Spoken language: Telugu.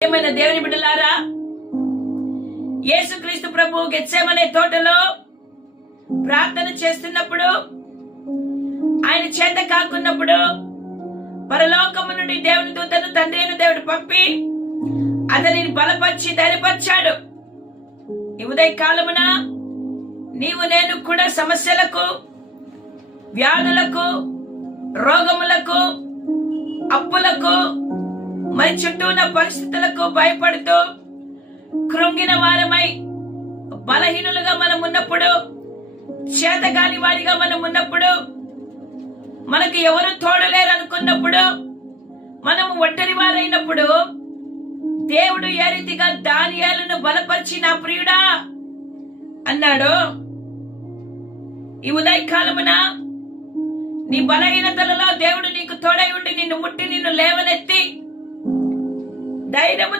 ఏమైనా దేవుని బిడ్డలారా, యేసుక్రీస్తు ప్రభు గెత్సేమనే తోటలో ప్రార్థన చేస్తున్నప్పుడు, ఆయన చేత కాకున్నప్పుడు పరలోకము నుండి దేవుని దూతను తండ్రి అయిన దేవుడు పంపి అతనిని బలపరిచి ధైర్యపరిచాడు. ఈ ఉదయ కాలమున నీవు నేను కూడా సమస్యలకు, వ్యాధులకు, రోగములకు, అప్పులకు, మరి చుట్టూ ఉన్న పరిస్థితులకు భయపడుతూ కృంగిన వారమై బలహీనులుగా మనం ఉన్నప్పుడు, చేతగాని వారిగా మనం ఉన్నప్పుడు, మనకు ఎవరు తోడలేరు అనుకున్నప్పుడు, మనము ఒంటరి వారైనప్పుడు దేవుడు ఏ రీతిగా దానియేలును బలపరిచి నా ప్రియుడా అన్నాడు. ఈ ఉదయకాలమున నీ బలహీనతలలో దేవుడు నీకు తోడై ఉండి నిన్ను ముట్టి నిన్ను లేవనెత్తి ధైర్యము